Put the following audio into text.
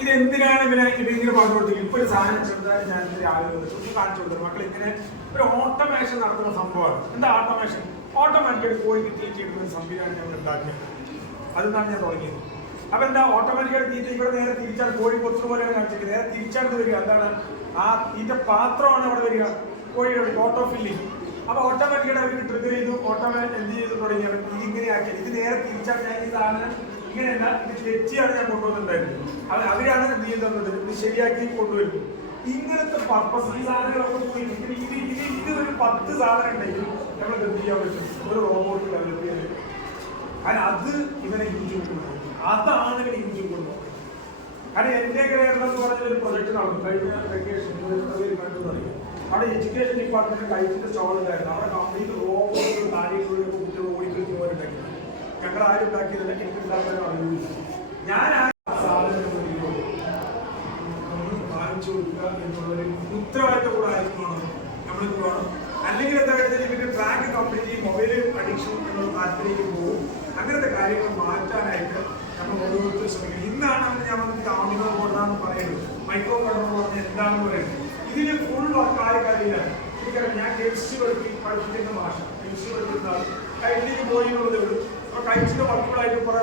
ഇത് എന്തിനാണ് ഇവരിങ്ങനെ പറഞ്ഞു കൊടുത്തത്? ഇപ്പൊ ഒരു സാധനം ചെറുതായിട്ട് ഞാൻ രാവിലെ ഒന്ന് കാണിച്ചു കൊടുത്തത്. മക്കൾ ഇങ്ങനെ ഒരു ഓട്ടോമേഷൻ നടത്തുന്ന സംഭവമാണ്. എന്താ ഓട്ടോമേഷൻ? ഓട്ടോമാറ്റിക്കായിട്ട് കോഴിക്ക് തീറ്റ ഇടുന്ന ഒരു സംവിധാനം ഞങ്ങൾ ഉണ്ടാക്കിയത്. അതിന്നാണ് ഞാൻ തുടങ്ങിയത്. അപ്പൊ എന്താ ഓട്ടോമാറ്റിക്കായിട്ട് തീറ്റ ഇവിടെ നേരെ തിരിച്ചാൽ കോഴി കൊച്ചു പോലെയാണ് കാണിച്ചത്. നേരെ തിരിച്ചാണ് വരിക. എന്താണ് ആ തീറ്റ പാത്രമാണ് അവിടെ വരിക, കോഴിയുടെ ഓട്ടോ ഫില്ലിങ്. അപ്പൊ ഓട്ടോമാറ്റിക്കായിട്ട് അവർക്ക് ട്രിഗർ ചെയ്തു, ഓട്ടോമാറ്റിക് എന്ത് ചെയ്ത് തുടങ്ങിയത്? ഇത് ഇങ്ങനെ ആക്കിയത്. ഇത് നേരെ തിരിച്ചാൽ ഞാൻ ഈ സാധനം ഇങ്ങനെയല്ല, ഇത് തെറ്റിയാണ് ഞാൻ കൊണ്ടുവന്നിട്ടുണ്ടായിരുന്നത്. അവരാണ് എന്ത് ചെയ്തത്? ഇത് ശരിയാക്കി കൊണ്ടുവരുന്നത്. ഇങ്ങനത്തെ പർപ്പസ് ഈ സാധനങ്ങളൊക്കെ പോയി ഇത് ഒരു 10 സാധനം ഉണ്ടെങ്കിൽ നമ്മൾ എന്ത് ചെയ്യാൻ പറ്റും? ഒരു റോബോട്ട് ഡെവലപ്പ് ചെയ്യാൻ പറ്റും. കാരണം അത് ഇവനെ യൂസ് കൊണ്ടുപോകും. അതാണ് ഇവനെ യൂസ് കൊണ്ടുപോകുന്നത്. കാരണം എന്റെ കേരളം എന്ന് പറഞ്ഞ ഒരു പ്രൊജക്ട് നടന്നു കഴിഞ്ഞ വെക്കേഷൻ കണ്ടു തുടങ്ങി. അവിടെ എഡ്യൂക്കേഷൻ ഡിപ്പാർട്ട്മെന്റ് കഴിച്ചിട്ട് സ്റ്റോൾ ഉണ്ടായിരുന്നു. അവിടെ കംപ്ലീറ്റ് റോബോട്ട് കാര്യങ്ങളിലൊക്കെ കുട്ടികൾ ഓടിക്കളിച്ച് പോലുണ്ടാക്കി. ഞങ്ങൾ ആരും ഉണ്ടാക്കിയതല്ല, എനിക്ക് ഉണ്ടാക്കാൻ അറിയില്ല. ഞാൻ ആ സാധനം വാങ്ങിച്ചു കൊടുക്കുക എന്നുള്ളൊരു ഉത്തരവാദിത്തം കൂടെ ആയിരിക്കണം നമ്മളിത് വേണം. അല്ലെങ്കിൽ എന്താ വെച്ചാൽ ഇവരുടെ ട്രാക്ക് കംപ്ലീറ്റ് ഈ മൊബൈൽ അഡിക്ഷൻ എന്നുള്ള താല്പര്യത്തിൽ പോകും. അങ്ങനത്തെ കാര്യങ്ങൾ മാറ്റാനായിട്ട് നമ്മൾ ഓരോരുത്തരും ശ്രമിക്കണം. ഇന്നാണ് ഞാൻ വന്നിട്ട് ആമിനോ ബോർഡാന്ന് പറയുന്നത്. മൈക്രോ കൺട്രോൾ പറഞ്ഞാൽ എന്താണെന്ന് പറയുന്നത്. ഇതിന് ഫുൾ വർക്കായ കാര്യമില്ല. എനിക്കറിയാം, ഞാൻ കെമിസ്ട്രി പഠിപ്പിക്കുന്ന ഭാഷ, കെമിസ്ട്രി പഠിപ്പിക്കുന്ന ആൾ കൈറ്റിലേക്ക് പോയി എന്നുള്ളതേ ഉള്ളൂ. അപ്പൊ കൈറ്റിന്റെ വർക്കുകളായിട്ട് കുറെ